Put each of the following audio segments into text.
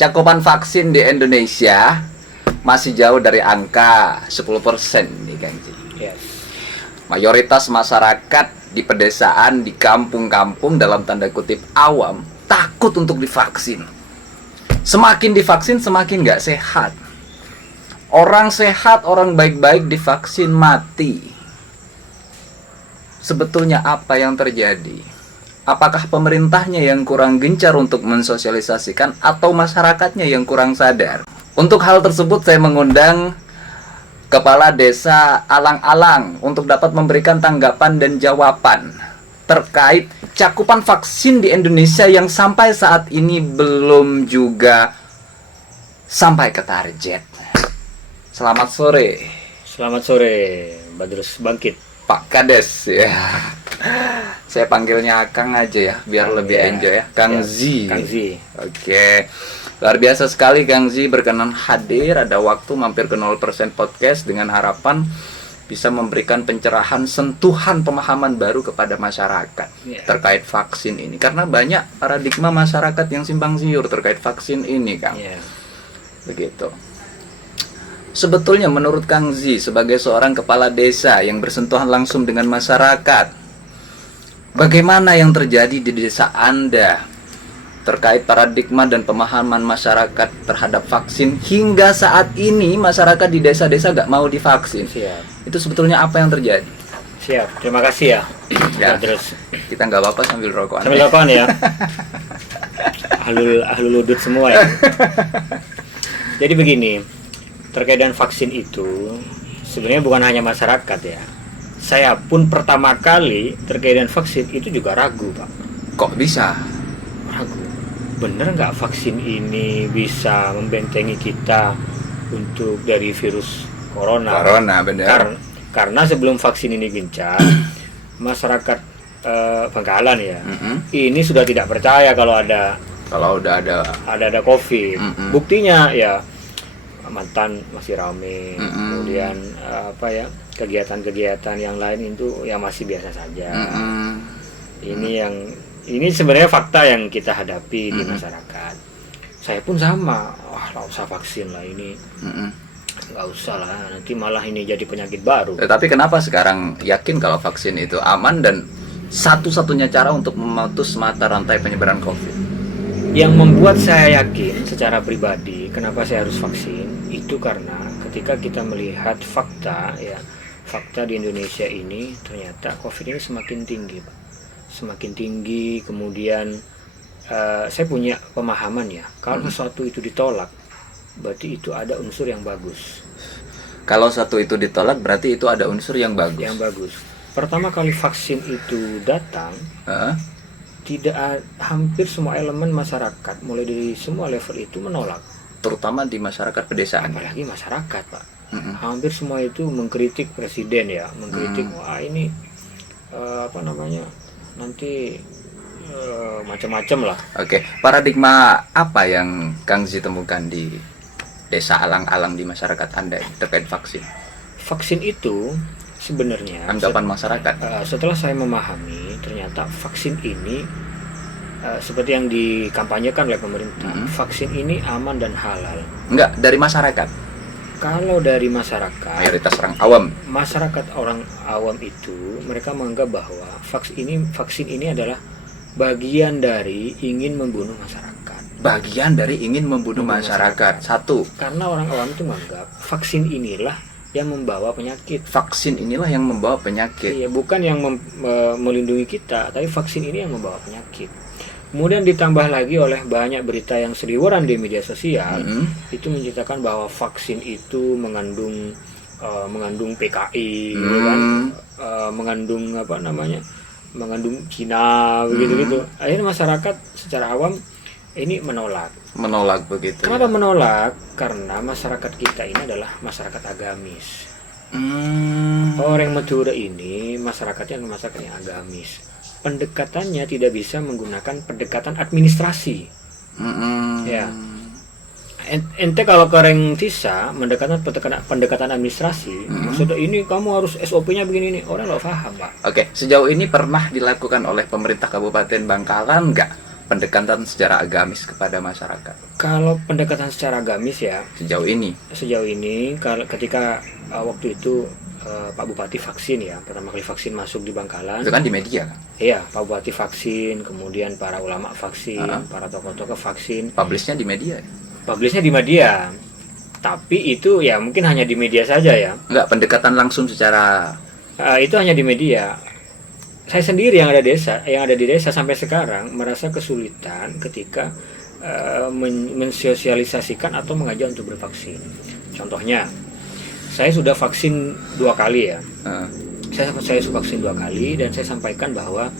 Cakupan vaksin di Indonesia masih jauh dari angka 10% nih Kang Ji. Yes. Mayoritas masyarakat di pedesaan, di kampung-kampung dalam tanda kutip awam takut untuk divaksin. Semakin divaksin semakin nggak sehat. Orang sehat, orang baik-baik divaksin mati. Sebetulnya apa yang terjadi? Apakah pemerintahnya yang kurang gencar untuk mensosialisasikan atau masyarakatnya yang kurang sadar? Untuk hal tersebut saya mengundang Kepala Desa Alang-Alang untuk dapat memberikan tanggapan dan jawaban terkait cakupan vaksin di Indonesia yang sampai saat ini belum juga sampai ke target. Selamat sore. Selamat sore, Badrus Bangkit. Pak Kades ya. Saya panggilnya Kang aja ya, biar lebih enjoy ya. Kang Z. Kang Z. Oke. Luar biasa sekali Kang Z berkenan hadir, ada waktu mampir ke 0% podcast dengan harapan bisa memberikan pencerahan, sentuhan pemahaman baru kepada masyarakat terkait vaksin ini. Karena banyak paradigma masyarakat yang simpang siur terkait vaksin ini, Kang. Begitu. Sebetulnya menurut Kang Z sebagai seorang kepala desa yang bersentuhan langsung dengan masyarakat, bagaimana yang terjadi di desa Anda terkait paradigma dan pemahaman masyarakat terhadap vaksin hingga saat ini masyarakat di desa-desa gak mau divaksin? Siap. Itu sebetulnya apa yang terjadi? Siap. Terima kasih ya. Ya. Terus Kita nggak apa-apa sambil rokok. sambil apaan ya? Ahlul udut semua ya. Jadi begini, terkait dengan vaksin itu sebenarnya bukan hanya masyarakat ya. Saya pun pertama kali terkait dengan vaksin itu juga ragu, Pak. Kok bisa? Ragu. Bener nggak vaksin ini bisa membentengi kita untuk dari virus corona? Corona, bener. Karena sebelum vaksin ini gencar, masyarakat Bangkalan ya, ini sudah tidak percaya kalau udah ada COVID. Buktinya ya mantan masih rame, kemudian kegiatan-kegiatan yang lain itu ya masih biasa saja. Ini sebenarnya fakta yang kita hadapi di masyarakat. Saya pun sama, nggak usah vaksin lah ini, nggak usah lah, nanti malah ini jadi penyakit baru. Tapi kenapa sekarang yakin kalau vaksin itu aman dan satu-satunya cara untuk memutus mata rantai penyebaran COVID? Yang membuat saya yakin secara pribadi kenapa saya harus vaksin itu karena ketika kita melihat fakta di Indonesia ini ternyata COVID ini semakin tinggi, Pak. Semakin tinggi, kemudian saya punya pemahaman ya, kalau sesuatu itu ditolak berarti itu ada unsur yang bagus. Kalau satu itu ditolak berarti itu ada unsur yang bagus. Yang bagus. Pertama kali vaksin itu datang, hampir semua elemen masyarakat mulai dari semua level itu menolak. Terutama di masyarakat pedesaan. Apalagi masyarakat, Pak. Hampir semua itu mengkritik presiden ya, mengkritik wah ini nanti macam-macam lah. Oke, paradigma apa yang Kang Z temukan di desa Alang-Alang di masyarakat Anda terkait vaksin? Vaksin itu sebenarnya anggapan masyarakat. Setelah saya memahami ternyata vaksin ini seperti yang dikampanyekan oleh pemerintah, vaksin ini aman dan halal. Enggak, dari masyarakat. Kalau dari masyarakat, mayoritas orang awam. Masyarakat orang awam itu mereka menganggap bahwa vaksin ini adalah bagian dari ingin membunuh masyarakat. Bagian dari ingin membunuh masyarakat. Satu. Karena orang awam itu menganggap vaksin inilah yang membawa penyakit. Vaksin inilah yang membawa penyakit. Iya, bukan yang melindungi kita, tapi vaksin ini yang membawa penyakit. Kemudian ditambah lagi oleh banyak berita yang seliweran di media sosial, itu menceritakan bahwa vaksin itu mengandung PKI, mengandung mengandung Cina, begitu. Akhirnya masyarakat secara awam ini menolak begitu. Kenapa menolak? Karena masyarakat kita ini adalah masyarakat agamis. Orang Madura ini masyarakatnya masyarakat yang agamis. Pendekatannya tidak bisa menggunakan pendekatan administrasi. Ya. Ente kalau ke orang desa pendekatan administrasi, maksudnya ini kamu harus SOP-nya begini nih, orang nggak paham, Pak. Oke, sejauh ini pernah dilakukan oleh pemerintah Kabupaten Bangkalan nggak pendekatan secara agamis kepada masyarakat Kalau pendekatan secara agamis ya, sejauh ini? ketika waktu itu Pak Bupati vaksin ya, pertama kali vaksin masuk di Bangkalan. Itu kan di media kan? Iya, Pak Bupati vaksin, kemudian para ulama vaksin, para tokoh-tokoh vaksin. Publishnya di media? Publishnya di media. Tapi itu ya mungkin hanya di media saja ya. Enggak, pendekatan langsung secara... Itu hanya di media. Saya sendiri yang ada di desa sampai sekarang merasa kesulitan ketika mensosialisasikan atau mengajak untuk bervaksin. Contohnya, saya sudah vaksin 2 kali ya. Saya sudah vaksin 2 kali dan saya sampaikan bahwa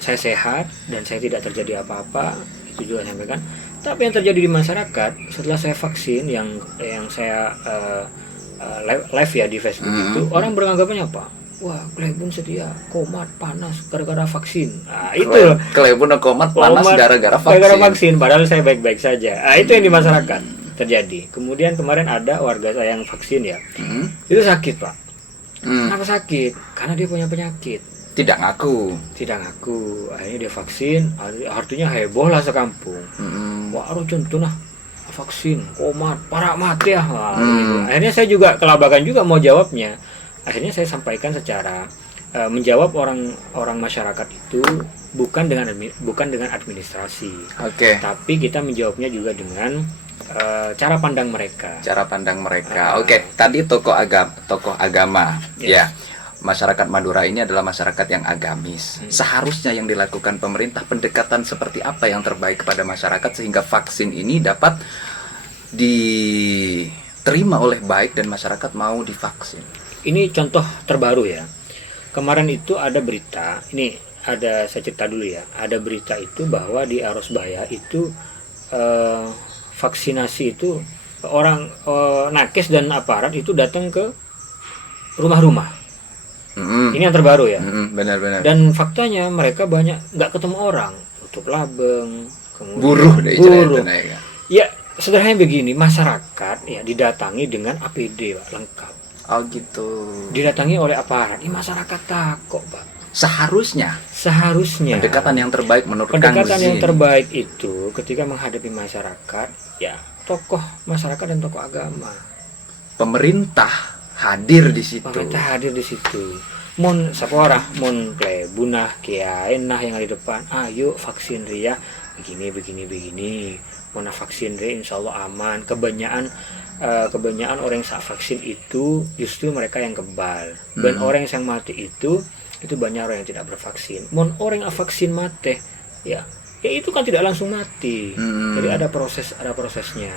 saya sehat dan saya tidak terjadi apa-apa. Itu juga saya sampaikan. Tapi yang terjadi di masyarakat setelah saya vaksin yang saya live ya di Facebook itu, orang beranggapannya apa? Wah, Klebun setia, komat, panas gara-gara vaksin. Nah, itu Klebun komat panas gara-gara vaksin. Padahal saya baik-baik saja. Nah, itu yang di masyarakat terjadi. Kemudian kemarin ada warga saya yang vaksin ya. Itu sakit, Pak. Kenapa sakit? Karena dia punya penyakit. Tidak ngaku. Akhirnya dia vaksin, artinya heboh lah sekampung. Wah, contoh nah vaksin, komat, parah mati ya. Gitu. Akhirnya saya juga kelabakan juga mau jawabnya. Akhirnya saya sampaikan secara menjawab orang masyarakat itu bukan dengan administrasi. Tapi kita menjawabnya juga dengan cara pandang mereka. Oke, tadi tokoh agama. Ya. Masyarakat Madura ini adalah masyarakat yang agamis. Seharusnya yang dilakukan pemerintah pendekatan seperti apa yang terbaik kepada masyarakat sehingga vaksin ini dapat diterima oleh baik dan masyarakat mau divaksin. Ini contoh terbaru ya. Kemarin itu ada berita, saya cerita dulu ya. Ada berita itu bahwa di Arosbaya itu vaksinasi itu orang nakes dan aparat itu datang ke rumah-rumah. Ini yang terbaru ya. Benar-benar. Dan faktanya mereka banyak nggak ketemu orang, tutup labeng, kemudian buruh. Ya, sederhananya begini, masyarakat ya didatangi dengan APD Pak, lengkap. Oh gitu. Didatangi oleh aparat. Ini masyarakat takut, Pak. Seharusnya. Pendekatan yang terbaik menurut Pendekatan yang terbaik itu ketika menghadapi masyarakat, ya tokoh masyarakat dan tokoh agama. Pemerintah hadir di situ. Mun sapora, mun Klebunah, kiai nah yang di depan. Ayo vaksin ria begini. Mun vaksin ria insyaallah aman. Kebanyakan orang yang vaksin itu justru mereka yang kebal. Dan orang yang mati itu banyak orang yang tidak bervaksin. Mun orang yang vaksin mati, ya itu kan tidak langsung mati. Jadi ada prosesnya.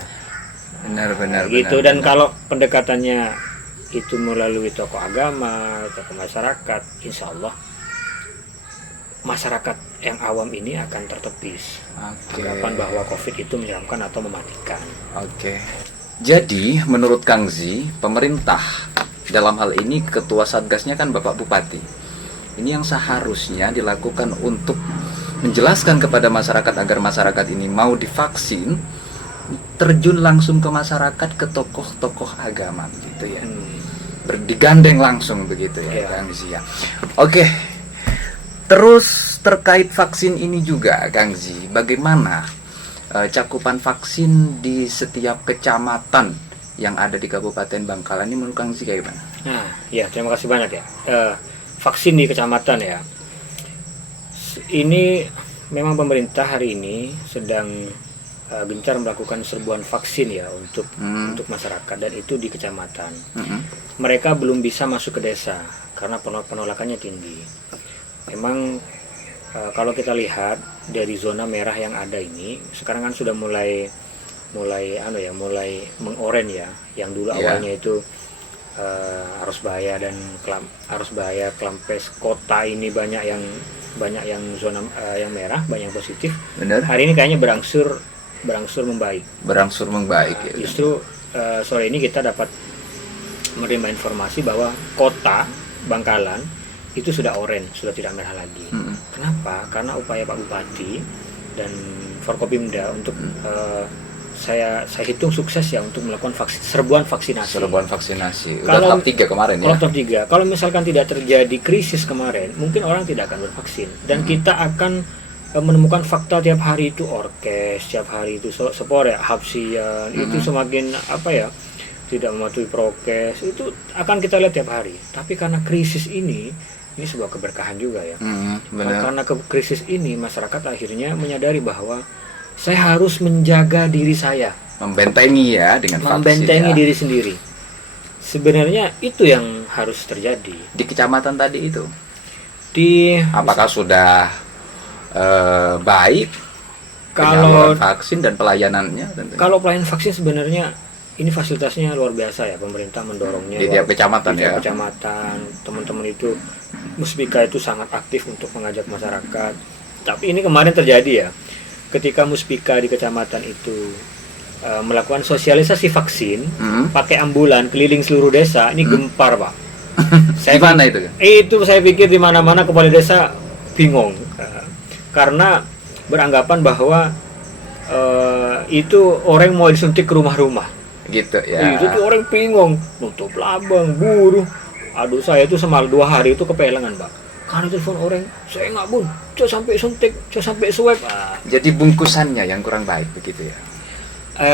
Benar. Gitu. Dan kalau pendekatannya itu melalui tokoh agama, tokoh masyarakat, insya Allah masyarakat yang awam ini akan tertepis. Anggapan bahwa COVID itu menyeramkan atau mematikan. Jadi menurut Kang Zi, pemerintah dalam hal ini ketua satgasnya kan Bapak Bupati. Ini yang seharusnya dilakukan untuk menjelaskan kepada masyarakat agar masyarakat ini mau divaksin, terjun langsung ke masyarakat, ke tokoh-tokoh agama gitu ya. Digandeng langsung begitu ya, Kang Zi ya. Oke. Terus terkait vaksin ini juga Kang Zi, bagaimana cakupan vaksin di setiap kecamatan yang ada di Kabupaten Bangkalan ini menurut Kang Zi kayak gimana? Nah, ya terima kasih banyak ya. Vaksin di kecamatan ya. Ini memang pemerintah hari ini sedang gencar melakukan serbuan vaksin ya untuk masyarakat, dan itu di kecamatan. Mereka belum bisa masuk ke desa karena penolakannya tinggi. Memang kalau kita lihat dari zona merah yang ada ini sekarang kan sudah mulai mengoren ya. Yang dulu awalnya itu Arosbaya dan Arosbaya, Klampes, kota ini banyak yang zona yang merah, banyak yang positif. Benar. Hari ini kayaknya berangsur membaik. Ya. Justru sore ini kita dapat menerima informasi bahwa kota Bangkalan itu sudah oranye, sudah tidak merah lagi. Kenapa? Karena upaya Pak Bupati dan Forkopimda untuk saya hitung sukses ya untuk melakukan serbuan vaksinasi. Udah tahap 3 kemarin ya. Tahap 3. Kalau misalkan tidak terjadi krisis kemarin, mungkin orang tidak akan bervaksin dan kita akan menemukan fakta tiap hari itu orkes, tiap hari itu sepore, hapsian, itu semakin tidak mematuhi prokes, itu akan kita lihat tiap hari. Tapi karena krisis ini sebuah keberkahan juga ya. Karena krisis ini masyarakat akhirnya menyadari bahwa saya harus menjaga diri saya, membentengi ya dengan vaksin. Membentengi diri sendiri. Sebenarnya itu yang harus terjadi. Di kecamatan tadi itu, apakah sudah baik kalau vaksin dan pelayanannya? Tentunya. Kalau pelayanan vaksin sebenarnya ini fasilitasnya luar biasa ya, pemerintah mendorongnya di tiap kecamatan di tiap kecamatan. Teman-teman itu Muspika itu sangat aktif untuk mengajak masyarakat. Tapi ini kemarin terjadi ya, ketika Muspika di kecamatan itu melakukan sosialisasi vaksin pakai ambulan keliling seluruh desa, ini gempar Pak. Gimana itu? Itu saya pikir di mana-mana kepala desa bingung karena beranggapan bahwa itu orang mau disuntik ke rumah-rumah. Gitu ya. Itu tuh orang bingung, nutup labang, buruh. Aduh, saya itu semalam 2 hari itu kepelengan Pak. Karena telepon orang, saya nggak bun, coba sampai suntik, coba sampai swab. Jadi bungkusannya yang kurang baik begitu ya.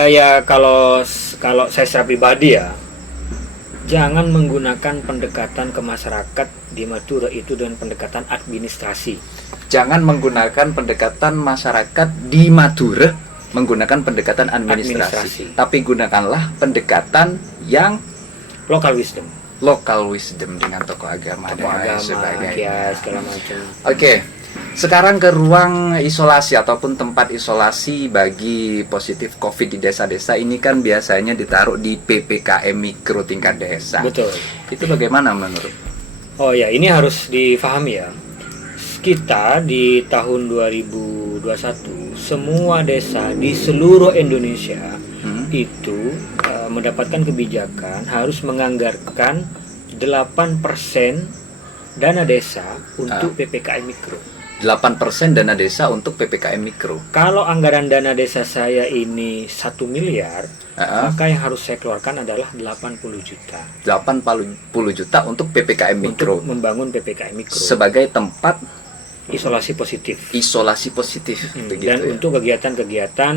Ya kalau saya secara pribadi ya, jangan menggunakan pendekatan ke masyarakat di Madura itu dengan pendekatan administrasi. Jangan menggunakan pendekatan masyarakat di Madura menggunakan pendekatan administrasi. Tapi gunakanlah pendekatan yang local wisdom dengan tokoh agama dan sebagainya, segala macam. Oke. Sekarang ke ruang isolasi ataupun tempat isolasi bagi positif COVID di desa-desa ini kan biasanya ditaruh di PPKM mikro tingkat desa. Betul. Itu bagaimana menurut? Oh ya, ini harus difahami ya. Kita di tahun 2021 semua desa di seluruh Indonesia itu mendapatkan kebijakan harus menganggarkan 8% dana desa untuk PPKM mikro. 8% dana desa untuk PPKM mikro. Kalau anggaran dana desa saya ini 1 miliar, maka yang harus saya keluarkan adalah 80 juta. 80 juta untuk PPKM mikro. Untuk membangun PPKM mikro. Sebagai tempat isolasi positif. Begitu, dan ya? untuk kegiatan-kegiatan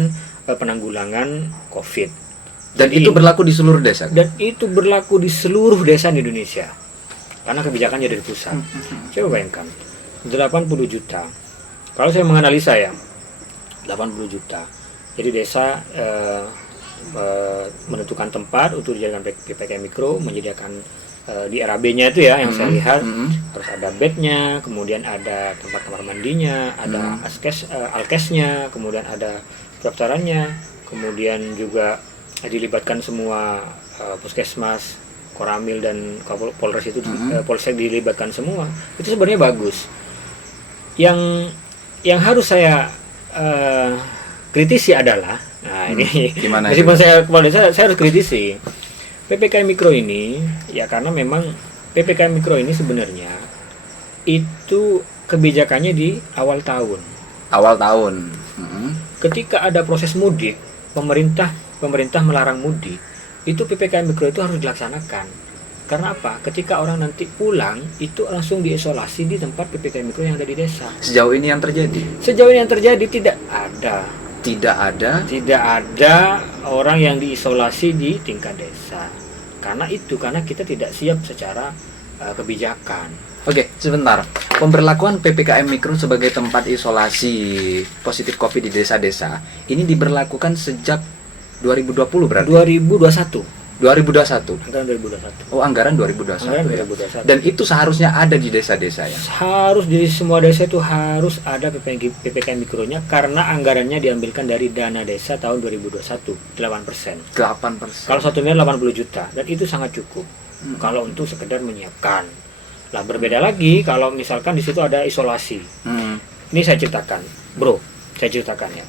penanggulangan COVID. Dan itu berlaku di seluruh desa? Dan itu berlaku di seluruh desa di Indonesia. Karena kebijakannya dari pusat. Coba bayangkan. 80 juta. Kalau saya menganalisa ya, 80 juta. Jadi desa menentukan tempat untuk dijadikan PPKM mikro, menyediakan di RAB-nya itu ya yang saya lihat harus ada bednya, kemudian ada tempat kamar mandinya, ada alkesnya, kemudian ada pendaftarannya, kemudian juga dilibatkan semua puskesmas, Koramil dan Polres itu Polsek dilibatkan semua. Itu sebenarnya bagus. Yang harus saya kritisi adalah, ini meskipun saya kepala desa, saya harus kritisi PPKM mikro ini ya, karena memang PPKM mikro ini sebenarnya itu kebijakannya di awal tahun. Ketika ada proses mudik, pemerintah melarang mudik, itu PPKM mikro itu harus dilaksanakan. Karena apa? Ketika orang nanti pulang itu langsung diisolasi di tempat PPKM mikro yang ada di desa. Sejauh ini yang terjadi? Sejauh ini yang terjadi tidak ada. Tidak ada orang yang diisolasi di tingkat desa. Karena kita tidak siap secara kebijakan. Oke, sebentar. Pemberlakuan PPKM mikro sebagai tempat isolasi positif COVID di desa-desa ini diberlakukan sejak 2020 berarti? 2021. Anggaran 2021. Oh, anggaran 2021. Dan itu seharusnya ada di desa-desa ya? Harus di semua desa itu harus ada PPKM mikronya karena anggarannya diambilkan dari dana desa tahun 2021, 8%. 8%. Kalau 1 miliar 80 juta dan itu sangat cukup. Kalau untuk sekedar menyiapkan. Lah berbeda lagi kalau misalkan di situ ada isolasi. Ini saya ceritakan, ya.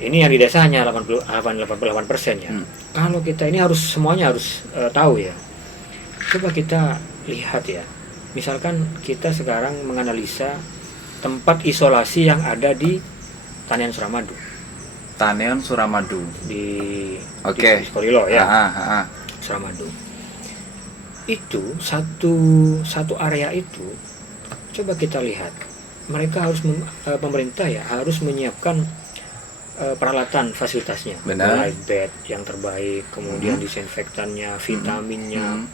Ini yang di desa hanya 88% ya. Kalau kita ini semuanya harus tahu ya. Coba kita lihat ya. Misalkan kita sekarang menganalisa tempat isolasi yang ada di Tanean Suramadu. Di Skolilo ya. Suramadu. Itu satu area itu coba kita lihat. mereka harus pemerintah ya harus menyiapkan peralatan fasilitasnya, mulai bed yang terbaik, kemudian disinfektannya, vitaminnya,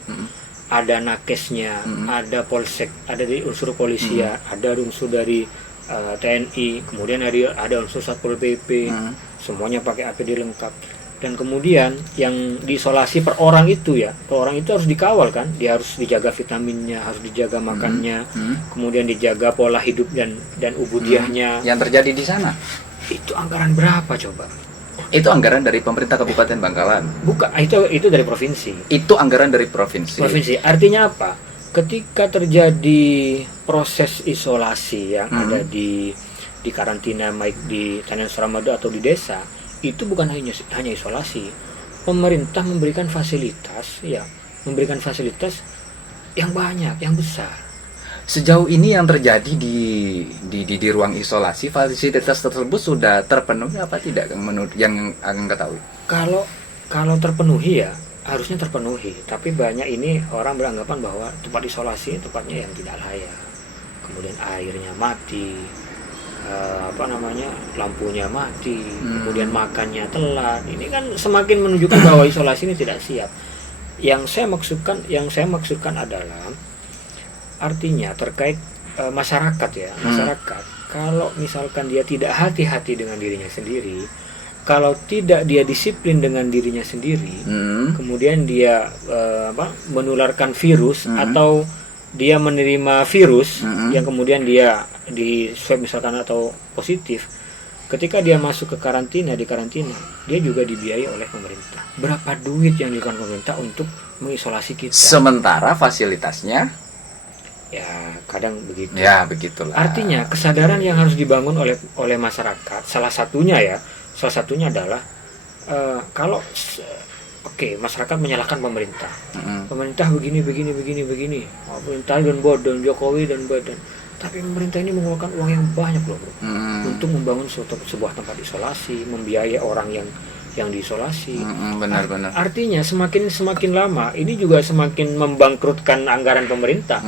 ada nakesnya, ada polsek, ada di unsur polisi ya, ada unsur dari TNI, kemudian ada unsur Satpol PP, semuanya pakai APD lengkap. Dan kemudian yang diisolasi per orang itu harus dikawal kan, dia harus dijaga vitaminnya, harus dijaga makannya, kemudian dijaga pola hidup dan ubudiahnya. Yang terjadi di sana Itu anggaran berapa coba? itu anggaran dari pemerintah Kabupaten Bangkalan. Bukan, itu dari provinsi. Itu anggaran dari provinsi. Artinya apa? Ketika terjadi proses isolasi yang ada di karantina, baik di Tanjung Suramadu atau di desa, itu bukan hanya isolasi. Pemerintah memberikan fasilitas yang banyak, yang besar. Sejauh ini yang terjadi di ruang isolasi, fasilitas tersebut sudah terpenuhi apa tidak, menurut yang akan ketahui? Kalau terpenuhi ya harusnya terpenuhi, tapi banyak ini orang beranggapan bahwa tempat isolasi tempatnya yang tidak layak, kemudian airnya mati, lampunya mati, kemudian makannya telat. Ini kan semakin menunjukkan bahwa isolasi ini tidak siap. Yang saya maksudkan adalah artinya terkait masyarakat ya, masyarakat kalau misalkan dia tidak hati-hati dengan dirinya sendiri, kalau tidak dia disiplin dengan dirinya sendiri, kemudian dia menularkan virus atau dia menerima virus yang kemudian dia di swab misalkan atau positif, ketika dia masuk ke karantina, dia juga dibiayai oleh pemerintah. Berapa duit yang dikeluarkan pemerintah untuk mengisolasi kita? Sementara fasilitasnya ya kadang begitu. Ya begitulah. Artinya kesadaran yang harus dibangun oleh masyarakat, salah satunya adalah masyarakat menyalahkan pemerintah. Pemerintah begini. Pemerintah dan badan Jokowi dan badan. Tapi pemerintah ini mengeluarkan uang yang banyak loh, bro, untuk membangun sebuah tempat isolasi, membiayai orang yang diisolasi. Benar. Artinya semakin lama ini juga semakin membangkrutkan anggaran pemerintah.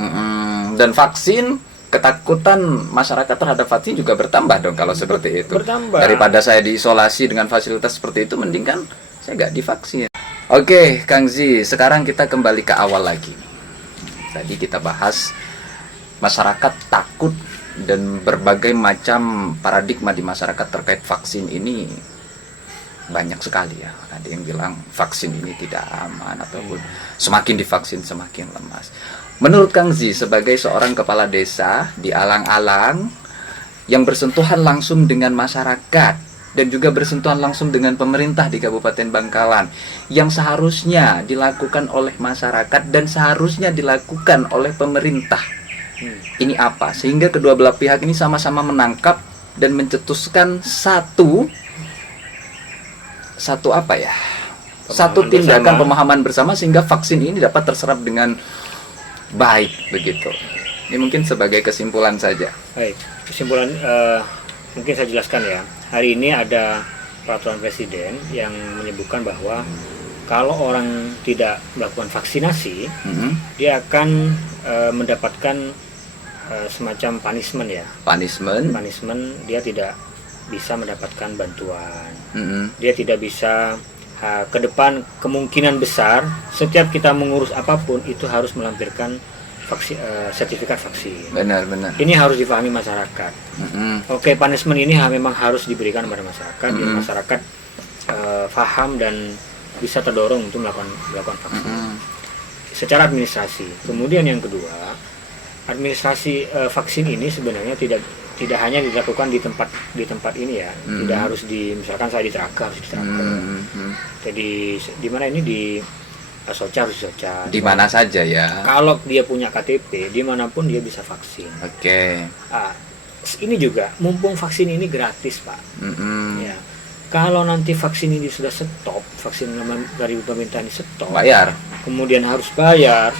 Dan vaksin, ketakutan masyarakat terhadap vaksin juga bertambah dong kalau seperti itu. Bertambah. Daripada saya diisolasi dengan fasilitas seperti itu, mending kan saya nggak divaksin. Oke, Kang Zi, sekarang kita kembali ke awal lagi. Tadi kita bahas masyarakat takut dan berbagai macam paradigma di masyarakat terkait vaksin ini banyak sekali ya. Ada yang bilang vaksin ini tidak aman ataupun semakin divaksin semakin lemas. Menurut Kang Zi sebagai seorang kepala desa di alang-alang yang bersentuhan langsung dengan masyarakat dan juga bersentuhan langsung dengan pemerintah di Kabupaten Bangkalan, yang seharusnya dilakukan oleh masyarakat dan seharusnya dilakukan oleh pemerintah, ini apa? Sehingga kedua belah pihak ini sama-sama menangkap dan mencetuskan satu tindakan pemahaman bersama sehingga vaksin ini dapat terserap dengan baik begitu. Ini mungkin sebagai kesimpulan saja. Baik, kesimpulan mungkin saya jelaskan ya. Hari ini ada peraturan presiden yang menyebutkan bahwa kalau orang tidak melakukan vaksinasi, dia akan mendapatkan semacam punishment ya. Punishment, dia tidak bisa mendapatkan bantuan. Dia tidak bisa ke depan, kemungkinan besar setiap kita mengurus apapun itu harus melampirkan sertifikat vaksin. Benar. Ini harus dipahami masyarakat. Oke, punishment ini memang harus diberikan kepada masyarakat, biar masyarakat paham dan bisa terdorong untuk melakukan vaksin secara administrasi. Kemudian yang kedua, administrasi vaksin ini sebenarnya tidak hanya dilakukan di tempat ini ya. Tidak harus misalkan saya di Traka harus di Traka. Jadi di mana ini di Soca harus di Soca. Di mana saja ya. Kalau dia punya KTP, dimanapun dia bisa vaksin. Oke. Ini juga mumpung vaksin ini gratis, Pak. Ya. Kalau nanti vaksin ini sudah stop, vaksin dari pemerintah ini stop, bayar. Kemudian harus bayar.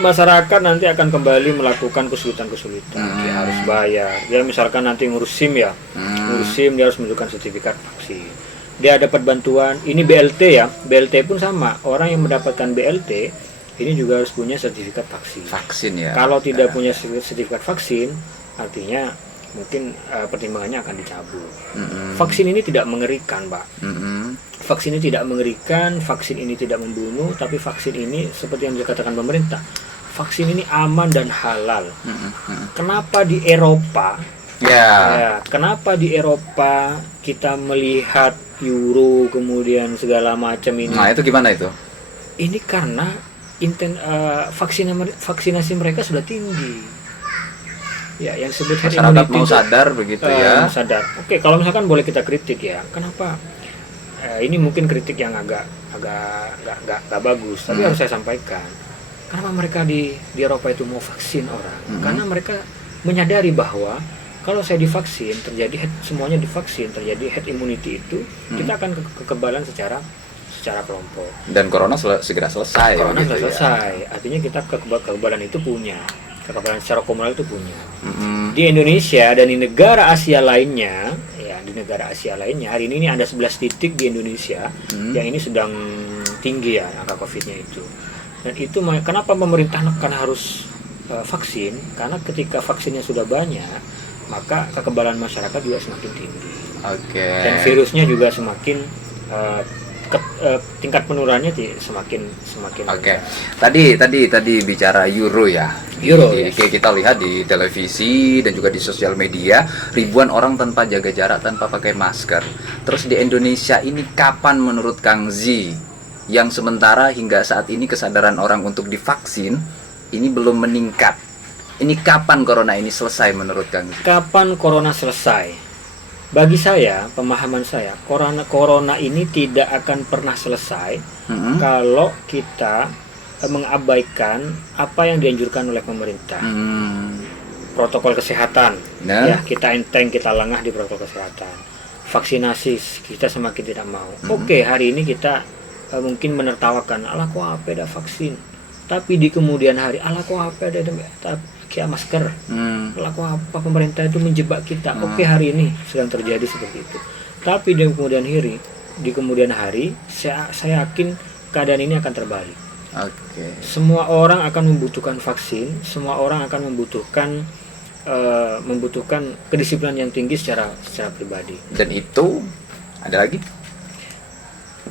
Masyarakat nanti akan kembali melakukan kesulitan. Dia harus bayar. Dia misalkan nanti ngurus SIM ya, ngurus SIM dia harus menunjukkan sertifikat vaksin. Dia dapat bantuan. Ini BLT ya, BLT pun sama. Orang yang mendapatkan BLT ini juga harus punya sertifikat vaksin. Vaksin ya. Kalau tidak punya sertifikat vaksin, artinya mungkin pertimbangannya akan dicabut. Mm-mm. Vaksin ini tidak mengerikan, Pak. Mm-mm. Vaksin ini tidak mengerikan, vaksin ini tidak membunuh, tapi vaksin ini seperti yang dikatakan pemerintah, vaksin ini aman dan halal. Mm-mm. Kenapa di Eropa? Ya. Ya, kenapa di Eropa kita melihat Euro kemudian segala macam ini? Nah, itu gimana itu? Ini karena vaksinasi mereka sudah tinggi. Ya, yang disebut herd Masyarakat immunity mau itu, sadar begitu ya. sadar. Oke, kalau misalkan boleh kita kritik ya, kenapa? Ini mungkin kritik yang agak nggak bagus, tapi harus saya sampaikan. Kenapa mereka di Eropa itu mau vaksin orang? Karena mereka menyadari bahwa kalau saya divaksin, semuanya divaksin, terjadi herd immunity itu, kita akan kekebalan secara kelompok. Dan corona segera selesai. Corona begitu sudah ya. selesai, artinya kita kekebalan itu punya, kekebalan secara komunal itu punya. Mm-mm. Di Indonesia dan di negara Asia lainnya, ya di negara Asia lainnya hari ini ada 11 titik di Indonesia yang ini sedang tinggi ya angka COVID-nya itu. Dan itu kenapa pemerintah kan harus vaksin? Karena ketika vaksinnya sudah banyak, maka kekebalan masyarakat juga semakin tinggi. Oke. Dan virusnya juga semakin tingkat penurunannya semakin Oke. Tadi bicara Euro ya. Euro, Yes. Kita lihat di televisi dan juga di sosial media ribuan orang tanpa jaga jarak, tanpa pakai masker. Terus di Indonesia ini kapan menurut Kang Zi yang sementara hingga saat ini kesadaran orang untuk divaksin ini belum meningkat? Ini kapan corona ini selesai menurut Kang Zi? Kapan corona selesai? Bagi saya, pemahaman saya, corona ini tidak akan pernah selesai kalau kita mengabaikan apa yang dianjurkan oleh pemerintah. Protokol kesehatan, ya kita enteng, kita lengah di protokol kesehatan. Vaksinasi kita semakin tidak mau. Oke, hari ini kita mungkin menertawakan, alah kok apa ada vaksin. Tapi di kemudian hari, alah kok apa ada masker, laku apa pemerintah itu menjebak kita. Oke, hari ini sedang terjadi seperti itu. Tapi di kemudian hari, saya yakin keadaan ini akan terbalik. Oke. Semua orang akan membutuhkan vaksin, semua orang akan membutuhkan kedisiplinan yang tinggi secara pribadi. Dan itu ada lagi?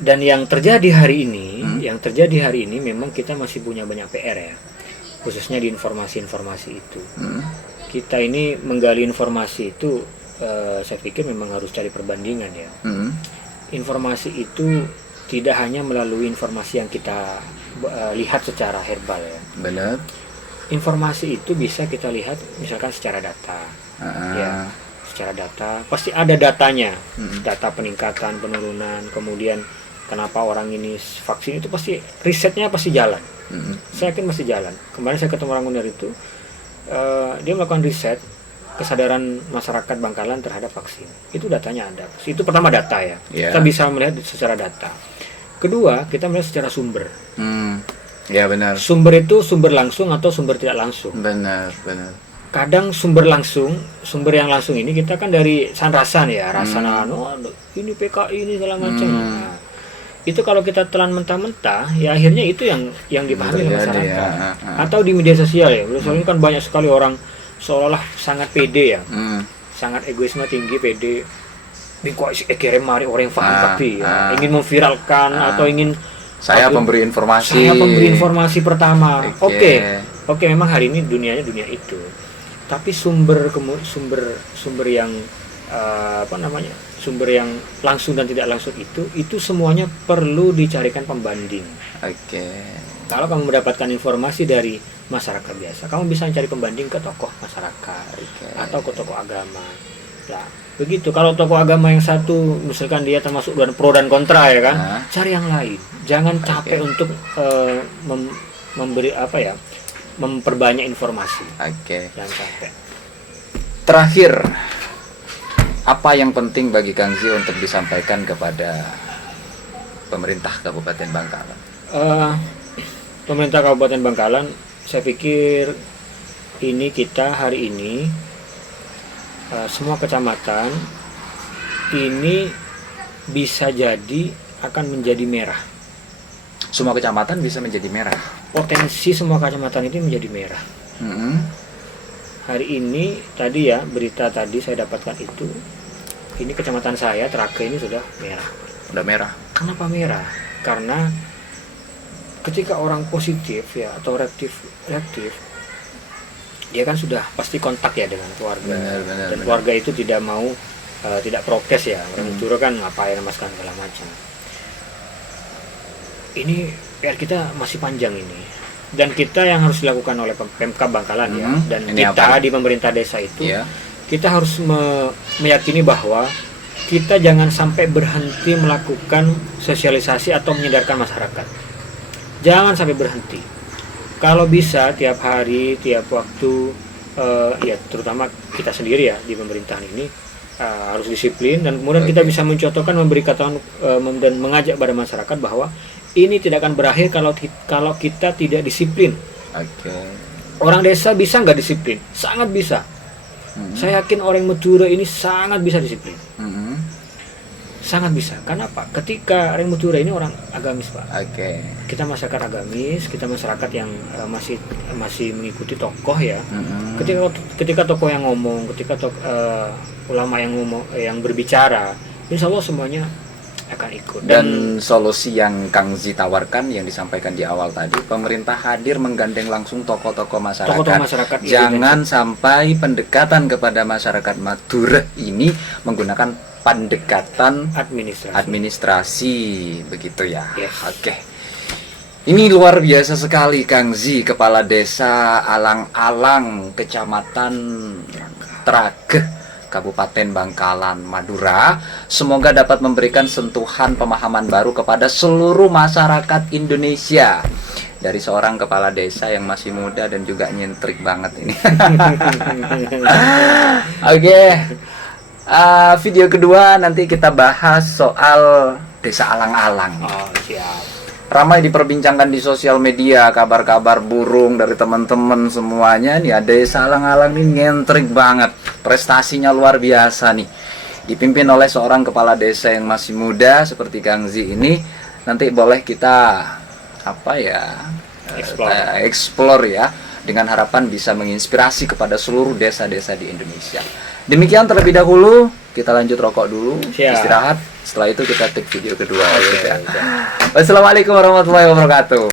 Dan yang terjadi hari ini memang kita masih punya banyak PR ya. Khususnya di informasi-informasi itu. Kita ini menggali informasi itu, saya pikir memang harus cari perbandingan ya. Informasi itu tidak hanya melalui informasi yang kita lihat secara herbal ya. Benar. Informasi itu bisa kita lihat misalkan secara data. Ya, secara data pasti ada datanya. Data peningkatan, penurunan, kemudian kenapa orang ini vaksin itu pasti risetnya pasti jalan. Saya yakin masih jalan. Kemarin saya ketemu orang Uner itu, dia melakukan riset kesadaran masyarakat Bangkalan terhadap vaksin. Itu datanya ada. Itu pertama data ya. Kita bisa melihat secara data. Kedua, kita melihat secara sumber. Ya benar. Sumber itu sumber langsung atau sumber tidak langsung. Benar. Kadang sumber yang langsung ini kita kan dari Sanrasan ya, ini PKI ini segala macam. Nah, itu kalau kita telan mentah-mentah ya akhirnya itu yang dipahami oleh masyarakat atau di media sosial ya. Media sosial kan banyak sekali orang seolah-olah sangat pede ya, sangat egoisme tinggi, pede kok kirim mari orang yang paham tapi ya, ingin memviralkan atau ingin pemberi informasi pertama. Oke, memang hari ini dunianya dunia itu, tapi sumber yang sumber yang langsung dan tidak langsung itu semuanya perlu dicarikan pembanding. Kalau kamu mendapatkan informasi dari masyarakat biasa, kamu bisa mencari pembanding ke tokoh masyarakat atau ke tokoh agama. Nah, begitu. Kalau tokoh agama yang satu, misalkan dia termasuk pro dan kontra ya kan, cari yang lain. Jangan capek untuk memperbanyak informasi. Jangan capek. Terakhir, apa yang penting bagi Kang Zi untuk disampaikan kepada pemerintah Kabupaten Bangkalan? Pemerintah Kabupaten Bangkalan, saya pikir kita hari ini semua kecamatan ini bisa jadi akan menjadi merah. Semua kecamatan bisa menjadi merah. Potensi semua kecamatan itu menjadi merah. hari ini tadi ya, berita tadi saya dapatkan itu, ini kecamatan saya Trake ini sudah merah. Udah merah. Kenapa merah? Karena ketika orang positif ya atau reaktif, dia kan sudah pasti kontak ya dengan keluarga. Dan keluarga itu tidak mau tidak prokes ya. Orang Madura kan ngapain maskan segala macam. Ini PR kita masih panjang ini. Dan kita yang harus dilakukan oleh Pemkab Bangkalan ya, dan ini kita di pemerintah desa itu, Iya. kita harus meyakini bahwa kita jangan sampai berhenti melakukan sosialisasi atau menyadarkan masyarakat. Jangan sampai berhenti. Kalau bisa tiap hari, tiap waktu, ya terutama kita sendiri ya di pemerintahan ini harus disiplin, dan kemudian kita bisa mencontohkan, memberi katakan dan mengajak pada masyarakat bahwa ini tidak akan berakhir kalau kita tidak disiplin. Orang desa bisa nggak disiplin? Sangat bisa. Saya yakin orang Madura ini sangat bisa disiplin. Sangat bisa. Kenapa? Ketika orang Madura ini orang agamis, Pak. Kita masyarakat agamis, kita masyarakat yang masih mengikuti tokoh ya. Ketika tokoh yang ngomong, ketika ulama yang ngomong, yang berbicara, insya Allah semuanya akan ikut. Dan solusi yang Kang Zi tawarkan yang disampaikan di awal tadi, pemerintah hadir menggandeng langsung tokoh-tokoh masyarakat. Jangan sampai pendekatan kepada masyarakat Madura ini menggunakan pendekatan administrasi begitu ya. Oke. Ini luar biasa sekali Kang Zi, Kepala Desa Alang-Alang, Kecamatan Trake, Kabupaten Bangkalan, Madura. Semoga dapat memberikan sentuhan pemahaman baru kepada seluruh masyarakat Indonesia. Dari seorang kepala desa yang masih muda dan juga nyentrik banget ini. Oke. Video kedua nanti kita bahas soal Desa Alang-Alang. Siap. Ramai diperbincangkan di sosial media, kabar-kabar burung dari teman-teman semuanya nih. Desa Alang-Alang ini nyentrik banget, prestasinya luar biasa nih. Dipimpin oleh seorang kepala desa yang masih muda seperti Kang Zi ini. Nanti boleh kita explore ya, dengan harapan bisa menginspirasi kepada seluruh desa-desa di Indonesia. Demikian terlebih dahulu, kita lanjut rokok dulu, istirahat. Setelah itu kita take video kedua. Wassalamualaikum warahmatullahi wabarakatuh.